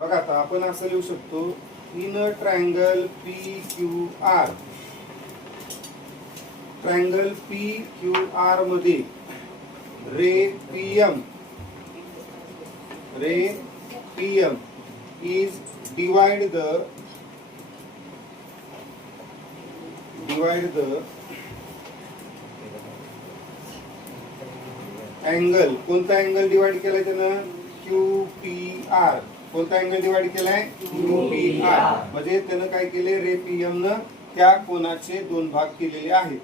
बघा आता आपण असं लिहू शकतो in a triangle P Q R. Triangle P Q R मध्ये ray P M is divide the angle. कोणता अँगल डिवाइड केलाय त्यानं? Q P R. कोणता अँगल डिवाइड केलाय? Q P R. म्हणजे त्यानं काय केले? रे पी एम न त्या कोनाचे दोन भाग केलेले आहेत.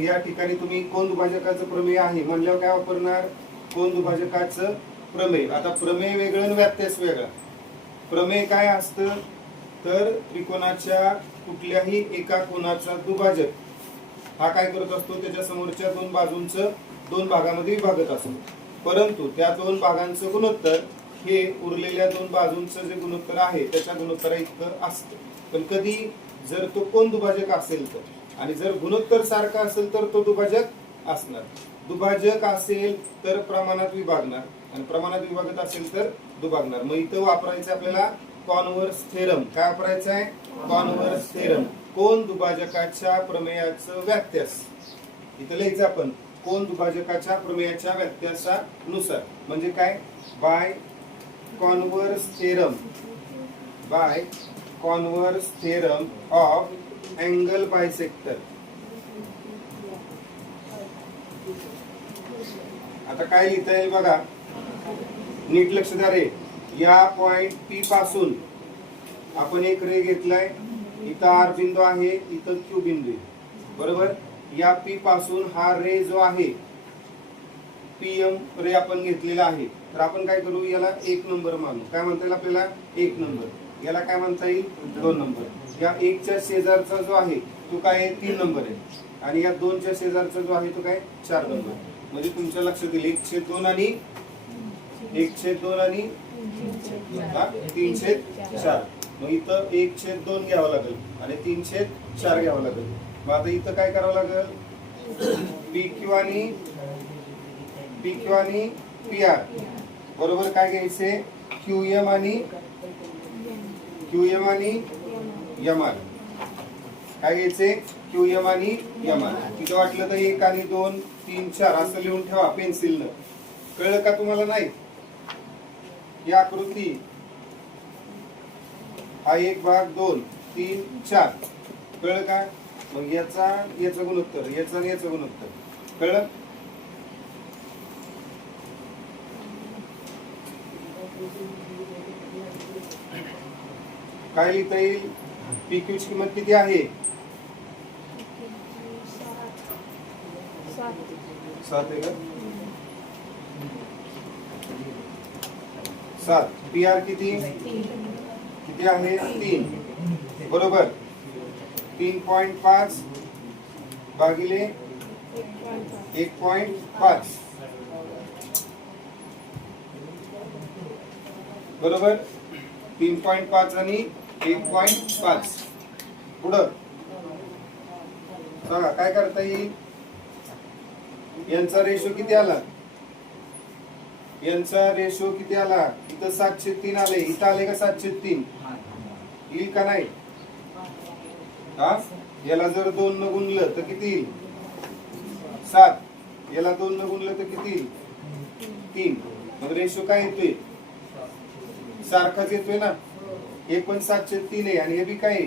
या ठिकाणी तुम्ही कोन दुभाजकाचं प्रमेय आहे म्हणल्यावर काय वापरणार? कोन दुभाजकाचं प्रमेय. आता प्रमेय वेगळं आणि व्यत्यास वेगळा. प्रमेय काय असतं तर त्रिकोणाच्या कुठल्याही एका कोनाचा दुभाजक हा काय करत असतो? त्याच्या समोरच्या दोन बाजूंचं दोन भागामध्ये विभागत असतो. परंतु त्या दोन भागांचं गुणोत्तर हे उरलेल्या दोन बाजूंचं जे गुणोत्तर आहे त्याच्या गुणोत्तरा इतकं असतं. पण कधी जर तो कोन दुभाजक असेल तर, आणि जर गुणोत्तर सारखा असेल तर तो दुभाजक असणार. दुभाजक असेल तर प्रमाणात विभागणार, आणि प्रमाणात विभागत असेल तर दुभागणार. मग इथं वापरायचं आपल्याला कॉन्व्हर्स थेरम. काय वापरायचं आहे? Converse theorem. कोन दुभाजकाच्या प्रमेयाचं व्यत्यास. इथं लिहायचं आपण कोन दुभाजकाच्या प्रमेयाच्या व्यत्यासानुसार. म्हणजे काय? By converse theorem of angle bisector. आता काय लिहिता येईल बघा, नीट लक्ष द्या रे. या पॉइंट पी पासून आपण एक रे घेतलाय. इथं आर बिंदू आहे, इथं क्यू बिंदू आहे, बरोबर. या पी पासून हा रे जो आहे पीएम रे आपण घेतलेला आहे. तर आपण काय करू? याला एक नंबर मानू. काय म्हणता येईल आपल्याला? एक नंबर. याला काय म्हणता येईल? दोन नंबर. या एकच्या शेजारचा जो आहे तो काय आहे? 3 नंबर आहे. आणि या दोनच्या शेजारचा जो आहे तो काय? 4 नंबर. म्हणजे तुमच्या लक्षात येईल 1/2 आणि 1/2 आणि 3/4. मग इथं 1/2 घ्यावं लागेल आणि 3/4 घ्यावं लागेल. मग आता इथं काय करावं लागेल? पी क्यू आणि पी आर बरोबर काय घ्यायचे? क्यूएम आणि एम आर. काय घ्यायचे? क्यूएम आणि एम आर. तिथं वाटलं तर 1 आणि 2 3 4 असं लिहून ठेवा पेन्सिलनं. कळलं का तुम्हाला? नाही ही आकृती हा एक भाग 2 3 4. कळलं का? मग याचं गुणोत्तर, याचं आणि याचं गुणोत्तर. कळलं? काय लिहिता येईल? पी क्यू ची किंमत किती आहे? 7 आहे का? 7. पी आर किती आहे? 3 बरोबर. 3.5 भागिले 1.5 बरोबर. 3.5 आणि 1.5. पुढं बघा काय करता येईल? यांचा रेशो किती आला? इथं 7/3 आले. इथं आले का 7/3? येईल का नाही? हा, याला जर 2 न गुणलं तर किती येईल? 7. याला 2 न गुणलं तर किती येईल? 3. मग रेशो काय येतोय? सारखाच येतोय ना. हे पण 7/3 आहे आणि हे बी काय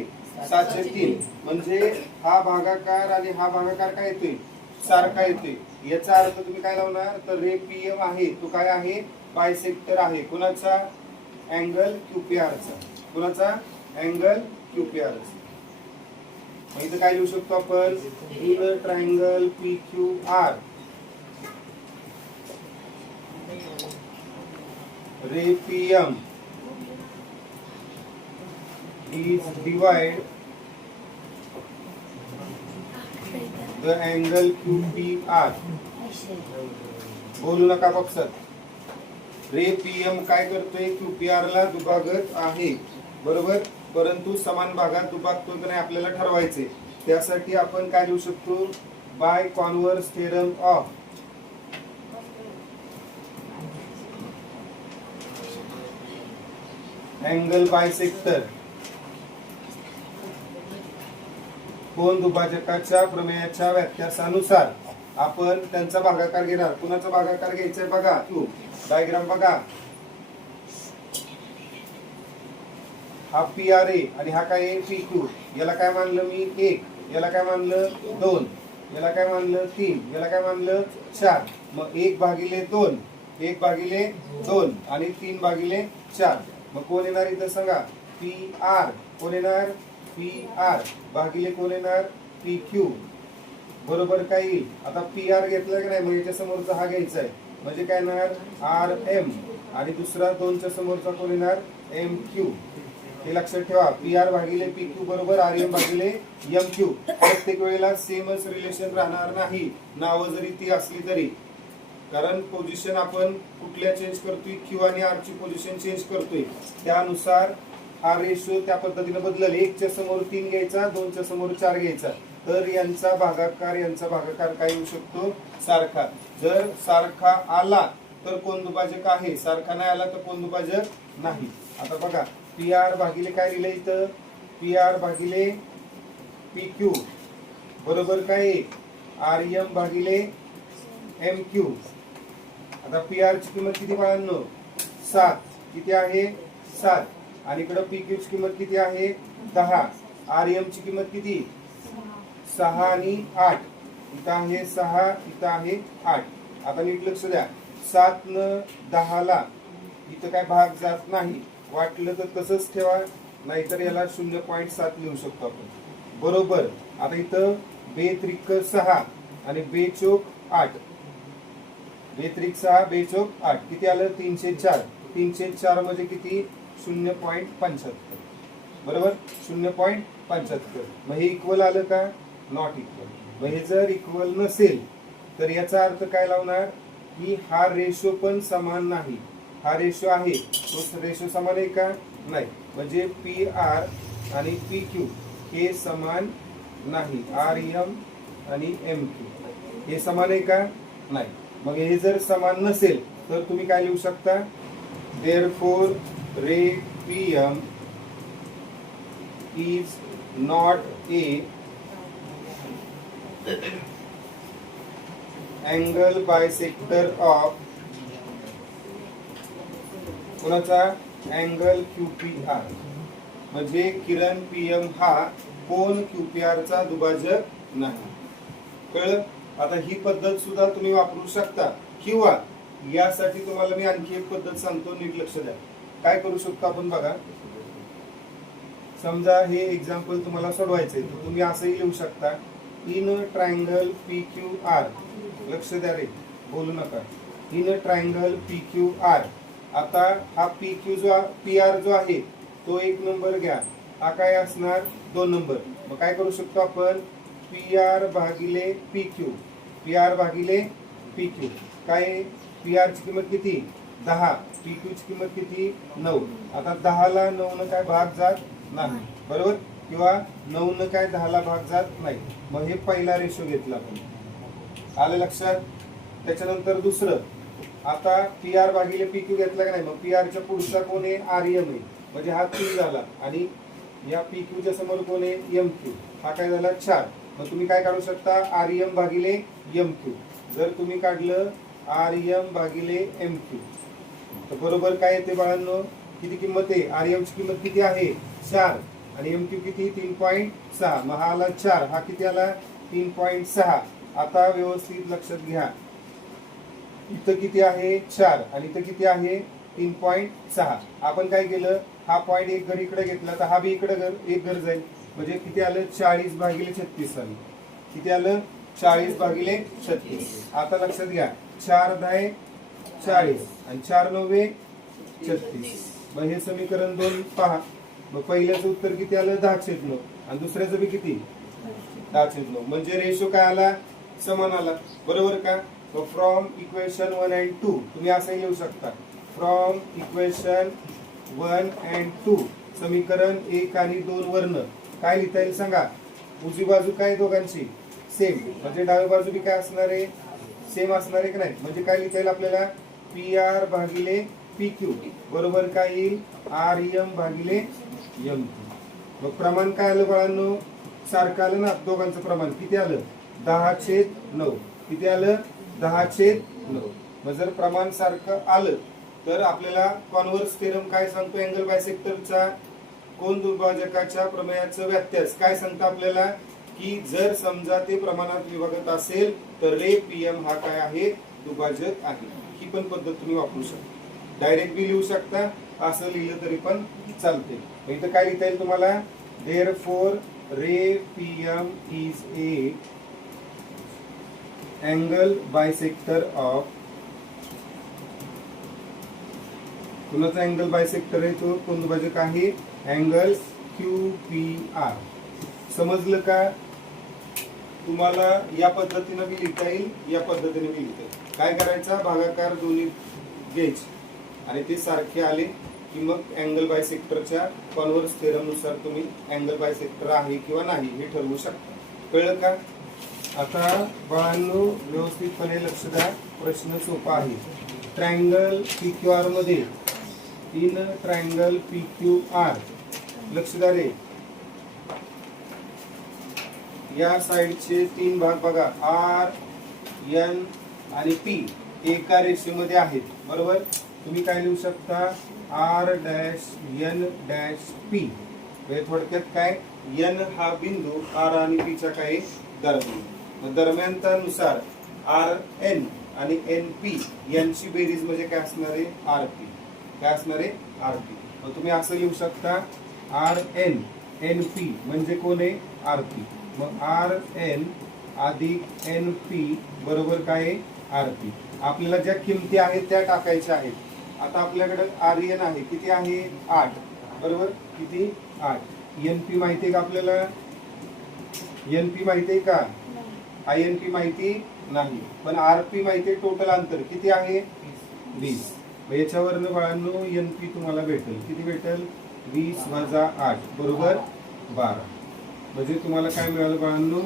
7/3. म्हणजे हा भागाकार आणि हा भागाकार काय येतोय? सारखा येतोय. याचा अर्थ तुम्ही काय लावणार? तर रे पीएम आहे तो काय आहे? बायसेक्टर आहे. कुणाचा? अँगल क्यूपीआर चा. कुणाचा? अँगल क्यूपीआर चा. मग इथं काय लिहू शकतो आपण? In triangle P Q R ray PM is divide the angle QPR. बोलू नका बघतात. रे पीएम काय करतोय? QPR ला दुभागत आहे, बरोबर. परंतु समान भागात दुभागतोय का नाही आपल्याला ठरवायचे. त्यासाठी आपण काय लिहू शकतो? By converse theorem of angle bisector कोन दुभाजकाच्या प्रमेयाच्या व्याख्यासानुसार आपण त्यांचा भागाकार घेणार. कुणाचा भागाकार घ्यायचा आहे बघा. डायग्राम बघा. हा पी आर ए आणि हा काय आहे पी क्यू. याला काय मानलं मी 1, याला काय मानलं 2, याला काय मानलं 3, याला काय मानलं 4. मग 1/2, 1/2 आणि 3/4. मग कोण येणार इथं सांगा. पी आर कोण येणार. पी आर भागिले कोण येणार पी क्यू. बरोबर काय येईल. आता पी आर घेतलं की नाही मग याच्या समोरचा हा घ्यायचा आहे म्हणजे काय येणार आर एम आणि दुसरा 2च्या समोरचा कोण येणार एम क्यू. हे लक्षात ठेवा. पी आर भागिले पी क्यू बरोबर आर एम भागिले एम क्यू. प्रत्येक वेळेला सेमच रिलेशन राहणार नाही नावं जरी ती असली तरी. कारण पोझिशन आपण कुठल्या चेंज करतोय क्यू आणि आर ची पोझिशन चेंज करतोय त्यानुसार हा रेशो त्या पद्धतीने बदलेल. 1च्या समोर 3 घ्यायचा 2च्या समोर 4 घ्यायचा. तर यांचा भागाकार काय येऊ शकतो सारखा. जर सारखा आला तर कोण दुभाजक आहे. सारखा नाही आला तर कोण दुभाजक नाही. आता बघा पी आर भागिले काय लिहिलं इथं पी आर भागिले पी क्यू बरोबर काय आर एम भागिले एम क्यू. आता पी आर ची किंमत किती बाळांनो 7. किती आहे 7 आणि इकडं पी क्यू ची किंमत किती आहे 10. आर एम ची किंमत किती 6 आणि 8. इथं आहे 6 इथं आहे 8. आता नीट लक्ष द्या. 7 न 10 ला इथं काय भाग जात नाही. वाटलं तर तसंच ठेवा नाहीतर याला 0.7 लिहू शकतो आपण बरोबर. आता इथं बे त्रिक 6 आणि बे चोक 8. बे त्रिक 6 बे चोक 8 किती आलं 304. 304 म्हणजे किती 0.75 बरोबर 0.75. मग हे इक्वल आलं का नॉट इक्वल. मग हे जर इक्वल नसेल तर याचा अर्थ काय लावणार की हा रेशो पण समान नाही. हा रेशो आहे तो रेशो समान आहे का नाही. म्हणजे पी आर आणि पी क्यू हे समान नाही. आर एम आणि एम क्यू हे समान आहे का नाही. मग हे जर समान नसेल तर तुम्ही काय लिहू शकता therefore ray P M is not a angle bisector of कोणाचा अँगल QPR. म्हणजे किरण PM हा कोन QPR चा दुभाजक नाही. कळलं. आता ही पद्धत सुद्धा तुम्ही वापरू शकता किंवा यासाठी तुम्हाला मी आणखी एक पद्धत सांगतो नीट लक्ष द्या. काय करू शकतो आपण बघा. समजा हे एक्झाम्पल तुम्हाला सोडवायचे तर तुम्ही असंही लिहू शकता इन ट्रायंगल PQR. लक्ष द्या रे बोलू नका. In triangle PQR. आता हा PQ जो PR जो आहे तो 1 नंबर घ्या. हा काय असणार 2 नंबर. मग काय करू शकतो आपण PR भागिले PQ. PR भागिले PQ काय PR ची किंमत किती 10. PQ ची किंमत किती 9. आता 10 ला 9 न काय भाग जात नाही बरोबर किंवा 9 न काय 10 ला भाग जात नाही. मग हे पहिला रेशो घेतला आपण आलं लक्षात. त्याच्यानंतर दुसरं आता PR भागिले PQ घेतला का नाही. मग PR च्या पुढचा कोण आहे RM आहे म्हणजे हा 3 झाला आणि या PQ च्या समोर कोण आहे MQ हा काय झाला 4. मग तुम्ही काय काढू शकता RM भागिले MQ. जर तुम्ही काढलं RM भागिले MQ तर बरोबर काय येते बाळांनो किती किंमत आहे. RM ची किंमत किती आहे 4 आणि MQ किती 3.6. मग हा आला 4 हा किती आला 3.6. आता व्यवस्थित लक्षात घ्या इथं किती आहे 4 आणि इथं किती आहे 3.6. आपण काय केलं हा पॉइंट एक घर इकडे घेतला तर हा बी इकडे एक घर जाईल म्हणजे किती आलं 40/36 आलं. किती आलं 40/36. आता लक्षात घ्या 4 10 40 आणि 4 9 36. मग हे समीकरण 2 पहा. मग पहिल्याचं उत्तर किती आलं 10/9 आणि दुसऱ्याचं बी किती 10/9. म्हणजे रेशो काय आला समान आला बरोबर का. फ्रॉम इक्वेशन 1 and 2 तुम्ही असंही लिहू शकता फ्रॉम इक्वेशन 1 and 2 समीकरण 1 आणि 2 वरनं काय लिहिता येईल सांगा. उजवी बाजू काय दोघांची सेम म्हणजे डावी बाजू बी काय असणार आहे सेम असणार आहे की नाही. म्हणजे काय लिहिता येईल आपल्याला PR भागिले पी क्यू बरोबर काय येईल आर एम भागिले एम क्यू. मग प्रमाण काय आलं बाळांनो सारखं आलं ना दोघांचं प्रमाण किती आलं 10/9. किती आलं 10/9. मग जर प्रमाण सारखं आलं तर आपल्याला कॉन्व्हर्स थेरम काय सांगतो अँगल बायसेक्टरचा कोन दुभाजकाच्या प्रमेयाचं व्याख्यास काय सांगतं आपल्याला की जर समजा ते प्रमाणात विभागत असेल तर रे पीएम हा काय आहे दुभाजक आहे. ही पण पद्धत तुम्ही वापरू शकता. डायरेक्ट बी लिहू शकता असं लिहिलं तरी पण चालते. इथं काय लिहिता येईल तुम्हाला therefore ray PM is a angle bisector of कुणाचा अँगल बायसेक्टर आहे तो कोन दुभाजक आहे अँगल QPR. समजलं का तुम्हाला या पद्धतीने बी लिहिता येईल या पद्धतीने बी लिहिता येईल. काय करायचा भागाकार दोन्ही घ्यायचे आणि ते सारखे आले की मग अँगल बायसेक्टरच्या कॉन्व्हर्स थेरम नुसार तुम्ही अँगल बायसेक्टर आहे किंवा नाही हे ठरवू शकता. कळलं का? आता बाळांनो व्यवस्थितपणे लक्ष द्या प्रश्न सोपा आहे. ट्रायंगल PQR मध्ये इन ट्रायंगल PQR लक्ष द्या रे या साइडचे 3 भाग बघा आर एन आणि पी एका रेषेमध्ये आहेत बरोबर. तुम्ही काय लिहू शकता R dash N dash P. थोडक्यात काय एन हा बिंदू आर आणि पी च्या काय दरम्यान दरम्यानतानुसार आर एन आणि एन पी यांची बेरीज म्हणजे काय असणार आहे आर पी. काय असणार आहे आर पी. मग तुम्ही असं लिहू शकता आर एन एन पी म्हणजे कोण आहे आर पी. मग आर एन अधिक एन पी बरोबर काय आहे आर पी. आपल्याला ज्या किमती आहेत त्या टाकायच्या आहेत. आता आपल्याकडे आर एन आहे किती आहे 8 बरोबर. किती 8. एन पी माहिती आहे का आपल्याला एन पी माहिती आहे का आय एन पी माहिती नाही पण आर पी माहिती आहे. टोटल अंतर किती आहे 20. याच्यावरनं बाळांनो एन पी तुम्हाला भेटेल किती भेटेल 20 वजा 8 बरोबर 12. म्हणजे तुम्हाला काय मिळालं बाळांनो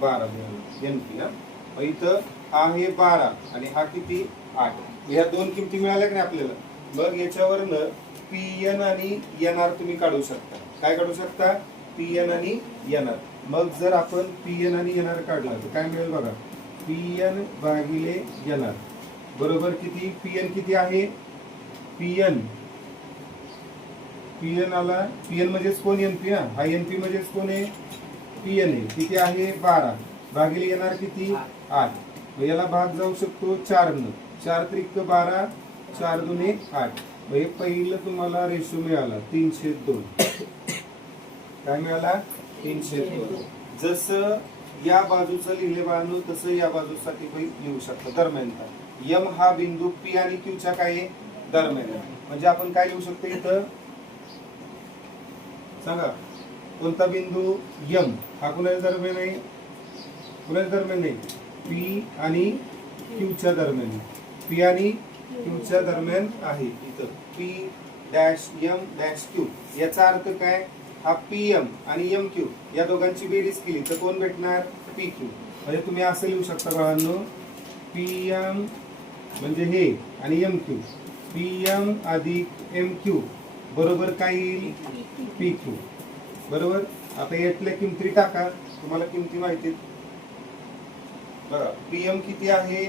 12 मिळालं एन पी. हा इथं आहे 12 आणि हा किती 8. ह्या दोन किमती मिळाल्या की नाही आपल्याला. मग याच्यावरनं पी एन आणि एन आर तुम्ही काढू शकता. काय काढू शकता पी एन आणि एन आर. मग जर आपण पी एन आणि एन आर काढला तर काय मिळेल बघा पी एन भागिले एन आर बरोबर किती पी एन किती आहे पी एन आला पी एन म्हणजेच कोण एन पी ना हा एन पी म्हणजेच कोण आहे पी एन आहे किती आहे 12 भागिले येणार किती 8. याला भाग जाऊ शकतो 4 न 4 त्रिक 12 4 दुने 8. हे पहिलं तुम्हाला रेशो मिळाला 3/2. काय मिळाला 3/2. जसं या बाजूचं लिहिले बाळांनो तसं या बाजूसाठी पण लिहू शकतो दरम्यानचा. यम हा बिंदू पी आणि क्यू च्या काय दरम्यान म्हणजे आपण काय लिहू शकतो इथं सांगा कोणता बिंदू यम हा कुणाच्या दरम्यान आहे कुणाच्या दरम्यान नाही पी आणि क्यू च्या दरम्यान. पी आणि क्यू च्या दरम्यान आहे इथं P dash M dash Q. याचा अर्थ काय हा पी एम आणि एम क्यू या दोघांची बेरीज केली तर कोण भेटणार पी क्यू. म्हणजे तुम्ही असं लिहू शकता बाळांनो पी एम म्हणजे हे आणि एम क्यू पी एम अधिक एम क्यू बरोबर काय येईल पी क्यू बरोबर. आता यातल्या किमती टाका तुम्हाला किमती माहिती बघा पी एम किती आहे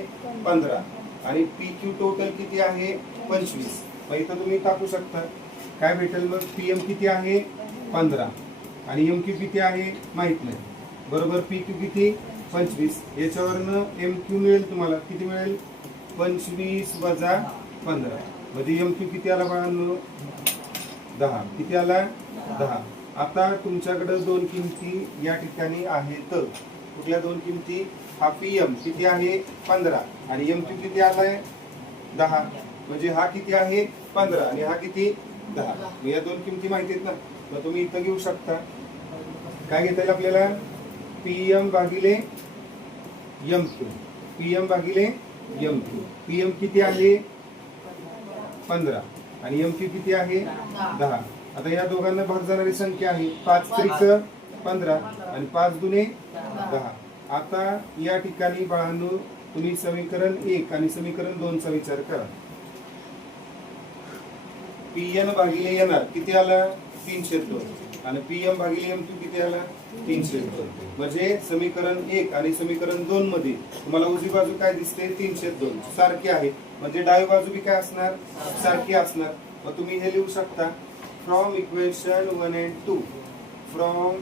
15 आणि पी क्यू टोटल किती आहे 25. मग इथं तुम्ही टाकू शकता काय भेटेल मग पी एम किती आहे 15 आणि एम क्यू किती आहे माहित नाही बरोबर. पी क्यू किती 25. याच्यावरनं एम क्यू मिळेल तुम्हाला किती मिळेल 25 वजा 15 म्हणजे एम क्यू किती आला बाळांनो 10. किती आला 10. आता तुमच्याकडे दोन किमती या ठिकाणी आहेत. कुठल्या दोन किमती हा पी एम किती आहे 15 आणि एम क्यू किती आलाय 10 म्हणजे हा किती आहे 15 आणि हा किती 10. या दोन किमती माहिती आहेत ना. तर तुम्ही इथं घेऊ शकता काय घेता येईल आपल्याला पी एम भागिले एम क्यू. पी एम भागिले एम क्यू. पी एम किती आहे 15 आणि एम क्यू किती आहे 10. आता या दोघांना भाग जाणारी संख्या आहे 5 त्रिक 15 आणि 5 दुने 10. आता या ठिकाणी बाळांनो तुम्ही समीकरण 1 आणि समीकरण 2 चा विचार करा. पीएन भागिले एनआर किती आला 302 आणि पीएम भागिले एम2 किती आला 302. म्हणजे समीकरण 1 आणि समीकरण 2 मध्ये तुम्हाला उजवी बाजू काय दिसते 302 सारखी आहे, म्हणजे डावी बाजू बी काय असणार सारखी असणार. मग तुम्ही हे लिहू शकता from equation 1 and 2 from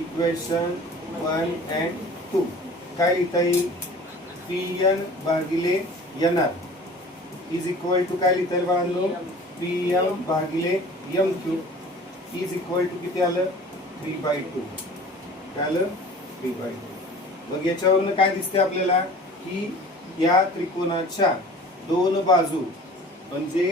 equation 1 and 2 काय लिहिता येईल पीएन भागिले एनआर इज इक्वल टू काय लिहिता येईल बाळांनो पीएम भागिले M Q is equal to किती आलं 3/2 काय आलं 3/2. मग याच्यावरनं काय दिसते आपल्याला की या त्रिकोणाच्या दोन बाजू म्हणजे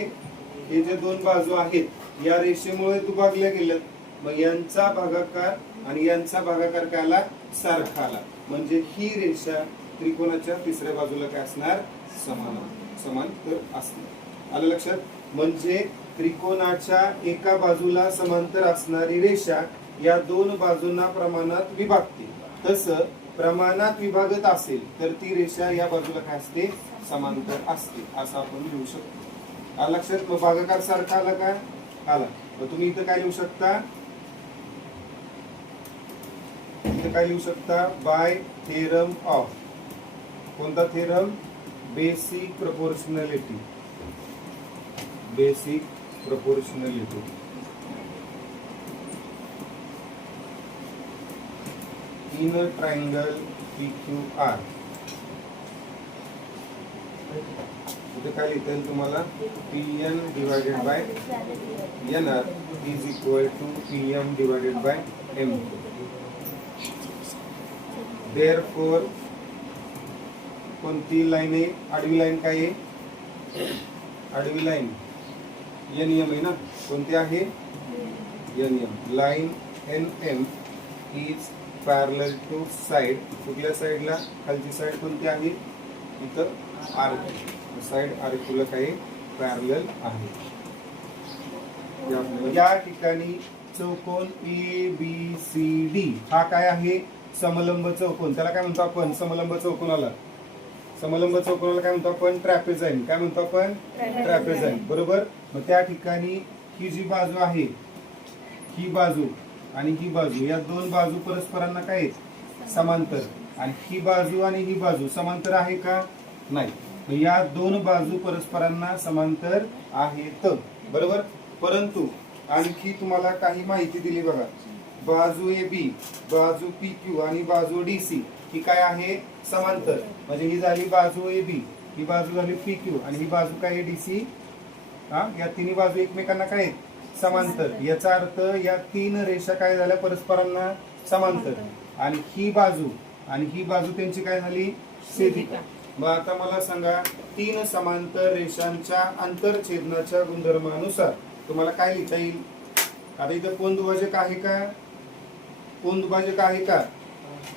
हे जे दोन बाजू आहेत या रेषेमुळे दुभागल्या गेल्यात. मग यांचा भागाकार आणि यांचा भागाकार काय आला सारखा आला, म्हणजे ही रेषा त्रिकोणाच्या तिसऱ्या बाजूला काय असणार समांतर असणार. आलं लक्षात. म्हणजे त्रिकोणाच्या एका बाजूला समांतर असणारी रेषा या दोन बाजूंना प्रमाणात विभागते. तसं प्रमाणात विभागत असेल तर ती रेषा या बाजूला काय असते समांतर असते असं आपण लिहू शकतो. आलं लक्षात. मग भागाकार सारखा आला का आला. मग तुम्ही इथं काय लिहू शकता बाय थेरम ऑफ कोणता theorem basic proportionality in a triangle PQR. इथे काय लिहिता येईल तुम्हाला PN divided by NR is equal to PM divided by M. Therefore कोणती लाईन आहे आडवी लाईन काय आहे आडवी लाईन NM आहे ना. कोणती आहे NM line NM is parallel to side. कुठल्या साइडला खालची साइड कोणती आहे इथं आर्क साइड आर्कला काही पॅरलल आहे. या ठिकाणी चौकोन ABCD हा काय आहे समलंब चौकोन. त्याला काय म्हणतो आपण समलंब चौकोनाला काय म्हणतो आपण ट्रॅपेझाईन. काय म्हणतो आपण ट्रॅपेझाईन बरोबर. मग त्या ठिकाणी ही जी बाजू आहे ही बाजू आणि ही बाजू या दोन बाजू परस्परांना काय आहेत समांतर आणि ही बाजू आणि ही बाजू समांतर आहे का नाही. या दोन बाजू परस्परांना समांतर आहेत बरोबर. परंतु आणखी तुम्हाला काही माहिती दिली बघा. बाजू AB बाजू PQ आणि बाजू DC ही काय आहे समांतर. म्हणजे ही झाली बाजू AB ही बाजू झाली PQ आणि ही बाजू काय DC. या तिन्ही बाजू एकमेकांना काय आहेत समांतर. याचा अर्थ या तीन रेषा काय झाल्या परस्परांना समांतर आणि ही बाजू त्यांची काय झाली छेदिका. मग आता मला सांगा तीन समांतर रेषांच्या आंतरछेदनाच्या गुणधर्मानुसार तुम्हाला काय लिहिता येईल. आता इथं कोण दुभाजक आहे का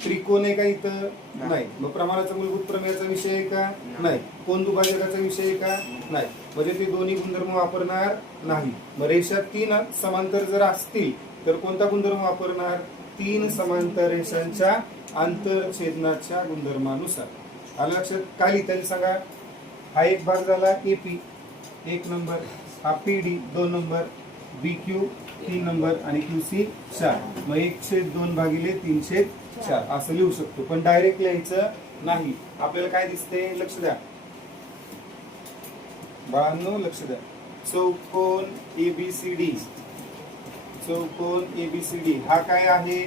त्रिकोण आहे का इथं नाही. मग प्रमाणाचा मूलभूत प्रमेयाचा विषय आहे का नाही. कोण दुभाजकाचा विषय आहे का नाही. म्हणजे ते दोन्ही गुणधर्म वापरणार नाही. मग रेषा तीन समांतर जर असतील तर कोणता गुणधर्म वापरणार तीन समांतर रेषांच्या आंतरछेदनाच्या गुणधर्मानुसार. आलं लक्षात. काय लिहिता येईल सांगा. हा एक भाग झाला AP 1 नंबर, हा PD 2 नंबर, BQ 3 नंबर आणि QC 4. मग 1/2 भागिले 3/4 असं लिहू शकतो. पण डायरेक्ट लिहायचं नाही. आपल्याला काय दिसते लक्ष द्या बाळांनो लक्ष द्या. चौकोन ABCD हा काय आहे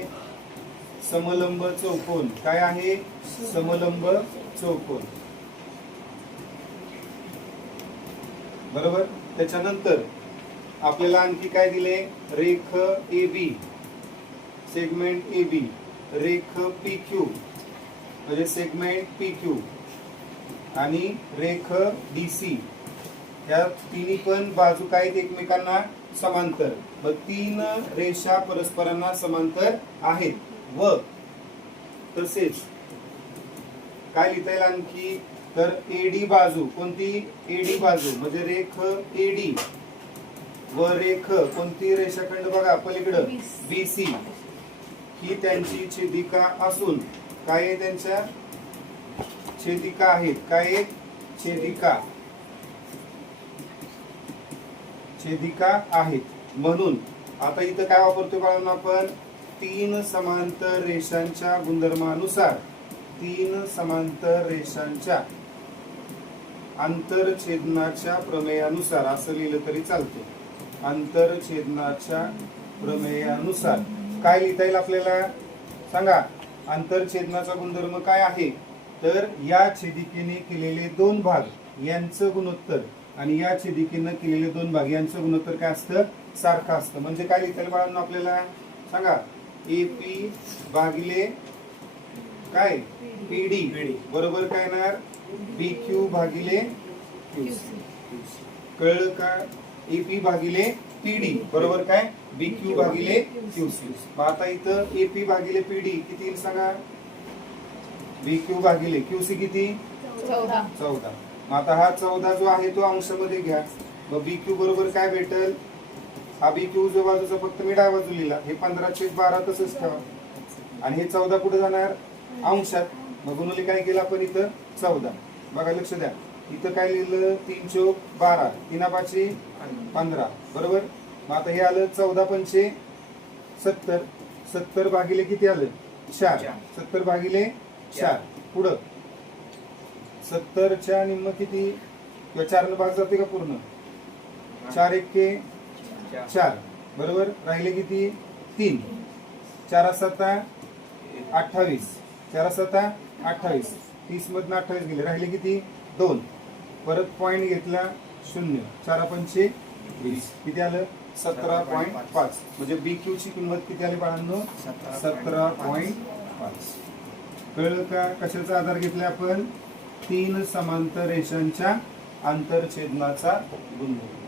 समलंब चौकोन. काय आहे समलंब चौकोन बरोबर. त्याच्यानंतर आपल्याला आणखी काय दिले रेख AB सेगमेंट AB रेख PQ म्हणजे सेगमेंट PQ आणि रेख DC या तिन्ही पण बाजू काय एकमेकांना समांतर. मग तीन रेषा परस्परांना समांतर आहेत. व तसेच काय लिहिता येईल आणखी तर AD बाजू कोणती AD बाजू म्हणजे रेख AD व रेख कोणती रेषाखंड बघा पलीकडं BC ही त्यांची छेदिका असून काय आहे त्यांच्या छेदिका आहेत. काय छेदिका छेदिका आहेत म्हणून आता इथं काय वापरतोय बाळांनो आपण तीन समांतर रेषांच्या गुणधर्मानुसार तीन समांतर रेषांच्या आंतरछेदनाच्या प्रमेयानुसार असं लिहिलं तरी चालते आंतरछेदनाच्या प्रमेयानुसार काय लिहिता येईल आपल्याला सांगा आंतरछेदनाचा गुणधर्म काय आहे तर या छेदिकेने केलेले दोन भाग यांचं गुणोत्तर आणि या छेदिकेनं केलेले दोन भाग यांचं गुणोत्तर काय असतं सारखं असतं म्हणजे काय लिहिता येईल बाळांनो आपल्याला सांगा AP भागिले काय PD बरोबर काय येणार BQ भागिले QC कळलं का AP भागिले PD बरोबर काय BQ भागिले QC मग आता इथं AP भागिले PD किती येईल सांगा BQ भागिले QC किती 14 मग आता हा 14 जो आहे तो अंशामध्ये घ्या मग BQ बरोबर काय भेटेल हा BQ उजव्या बाजूचा फक्त मी डाव्या बाजू लिहिला हे 15/12 तसंच ठेवा आणि हे 14 कुठे जाणार अंशात मग गुणिले काय केलं आपण इथं 14 बघा लक्ष द्या इथं काय लिहिलं 3 चौक 12 3 5 15 बरोबर मग आता हे आलं 14 पंचे 70 70 भागिले किती आलं 4 70 भागिले 4 पुढं 70 च्या निम्म किती किंवा 4 न भाग जाते का पूर्ण 4 1 4 बरोबर राहिले किती 3 4 7 28 4 7 28 30 मधनं 28 गेले राहिले किती 2 परत पॉइंट घेतला 0 4 पंचे 20 किती आलं 17.5 म्हणजे BQ ची किंमत किती आली बाळांनो 17.5 कळलं का कशाचा आधार घेतला आपण तीन समांतर रेषांच्या आंतरछेदनाचा गुणधर्म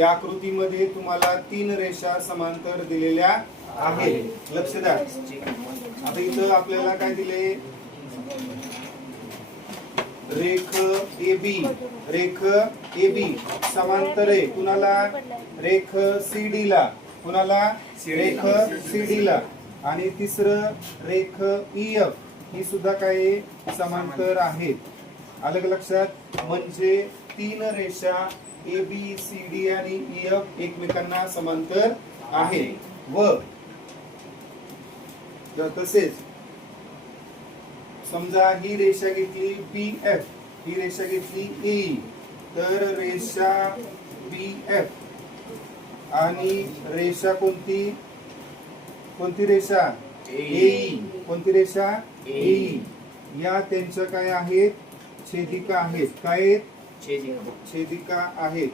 या आकृतीमध्ये तुम्हाला तीन रेषा समांतर दिलेल्या आहेत लक्ष द्या आता इथं आपल्याला काय दिले रेख AB समांतर आहे कुणाला रेख CD ला कुणाला रेख CD ला आणि तिसरं रेख EF ही सुद्धा काही समांतर आहेत अलग लक्षात म्हणजे तीन रेषा ABCD आणि EF एकमेकांना समांतर आहेत व तसेच समजा ही रेषा घेतली BF ही रेषा घेतली AE तर रेषा BF आणि रेषा कोणती कोणती रेषा AE कोणती रेषा AE या त्यांच्या काय आहेत छेदिका आहेत काय आहेत छेदिका आहेत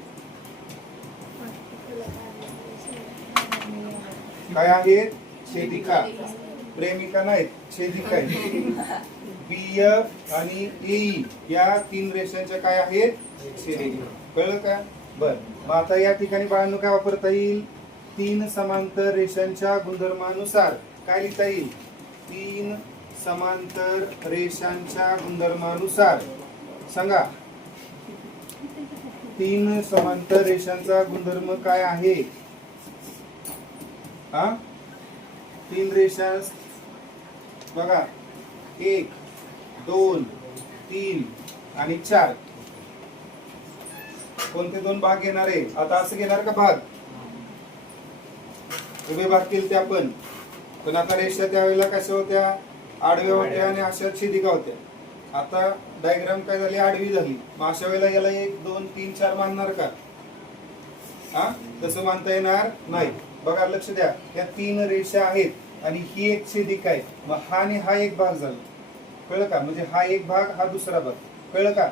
काय आहेत छेदिका प्रेमिका नाहीत छेदिका आहेत BF आणि AE या तीन रेषांच्या काय आहेत छेदिका कळलं का बर मग आता या ठिकाणी बाळांनो काय वापरता येईल तीन समांतर रेषांच्या गुणधर्मानुसार काय लिहिता येईल तीन समांतर रेषांच्या गुणधर्मानुसार सांगा तीन समांतर रेषांचा गुणधर्म काय आहे हा तीन रेषा बघा 1 2 3 आणि 4 कोणते दोन भाग घेणार आहे आता असं घेणार का भाग उभे भाग केले ते आपण पण आता रेषा त्यावेळेला कशा होत्या आडव्या होत्या आणि अशा छेदिका होत्या आता डायग्राम काय झाली आडवी झाली मग अशा वेळेला याला 1 2 3 4 मानणार का हा तसं मानता येणार नाही बघा लक्ष द्या या तीन रेषा आहेत आणि ही एक छेदिका आहे मग हा आणि हा एक भाग झाला कळलं का म्हणजे हा एक भाग हा दुसरा भाग कळलं का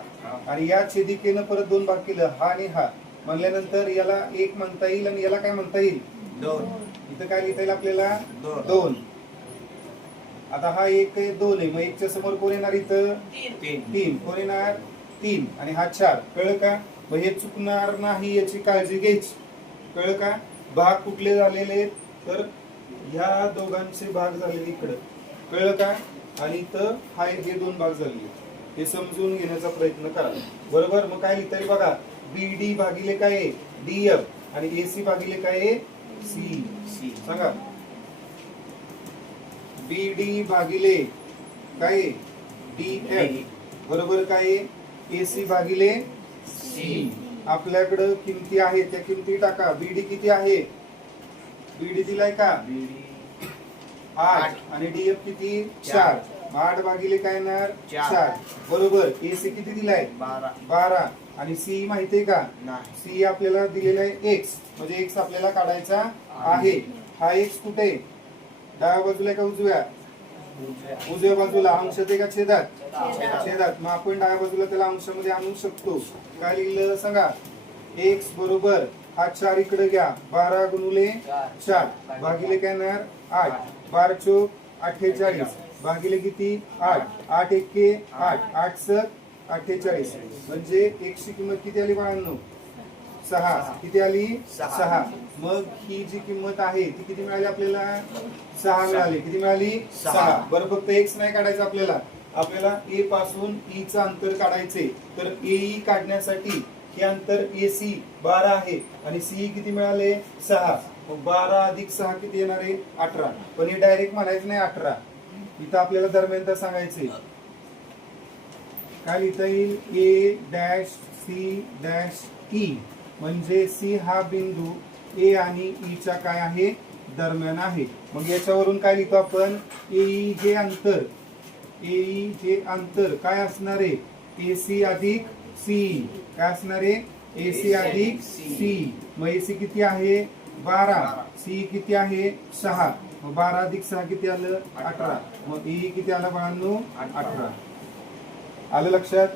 आणि या छेदिकेनं परत दोन भाग केलं हा आणि हा म्हणल्यानंतर याला एक म्हणता येईल आणि याला काय म्हणता येईल दोन इथं काय लिहिता येईल आपल्याला दोन आता हा एक आहे दोन आहे मग एकच्या समोर कोण येणार इथं तीन कोण येणार 3 आणि हा 4 कळलं का मग हे चुकणार नाही याची काळजी घ्यायची कळलं का भाग कुठले झालेले तर ह्या दोघांचे भाग झालेले इकडे कळलं का आणि इथं हा हे दोन भाग झाले हे समजून घेण्याचा प्रयत्न करा बरोबर मग काय लिहिता येईल बघा BD भागिले काय आहे DF आणि AC भागिले काय आहे C सांगा BD भागिले काय DF बरोबर काय AC भागिले C आपल्याकडं किमती आहेत त्या किमती टाका. बीडी किती आहे? बीडी दिलाय का? 8 आणि डीएफ किती? 4. 8 भागिले काय येणार? 4. बरोबर. एसी किती दिलाय? 12 आणि सी माहितीये का? सी आपल्याला दिलेला आहे एक्स, म्हणजे एक्स आपल्याला काढायचा आहे. हा एक्स कुठे? डाव्या बाजूला का उजव्या? उजव्या बाजूला. अंशात आहे का छेदात? छेदात. मग आपण डाव्या बाजूला त्याला अंशामध्ये आणू शकतो. काय लिहिलं सांगा? एक्स बरोबर हा 4 इकडे घ्या. 12 गुणुले 4 भागिले काय येणार? 8. 12 चोक 48 भागिले किती? 8. 8 एके 8. 8 सक 48. म्हणजे एक्स ची किंमत किती आली बाळांनो? 6. किती आली? 6. मग ही जी किंमत आहे ती किती मिळाली आपल्याला? 6 मिळाली. किती मिळाली? 6. बरं, फक्त एक्स नाही काढायचं आपल्याला. आपल्याला ए पासून ई चं अंतर काढायचे. तर ए काढण्यासाठी हे अंतर एसी 12 आहे आणि सी किती मिळाले? 6. मग 12 अधिक 6 किती येणार आहे? 18. पण हे डायरेक्ट म्हणायचं नाही 18. इथं आपल्याला दरम्यान सांगायचे. काय लिहिता येईल? A dash C dash E, म्हणजे सी हा बिंदू ए आणि ई च्या काय आहे? दरम्यान आहे. मग याच्यावरून काय लिहितो आपण? ए हे अंतर, ए हे अंतर काय असणार आहे? एसी अधिक सी. काय असणार आहे? एसी अधिक सी. मग एसी किती आहे? 12. सी किती आहे? 6. मग 12 अधिक 6 किती आलं? 18. मग ई किती आलं बाळांनो? 18. आलं लक्षात?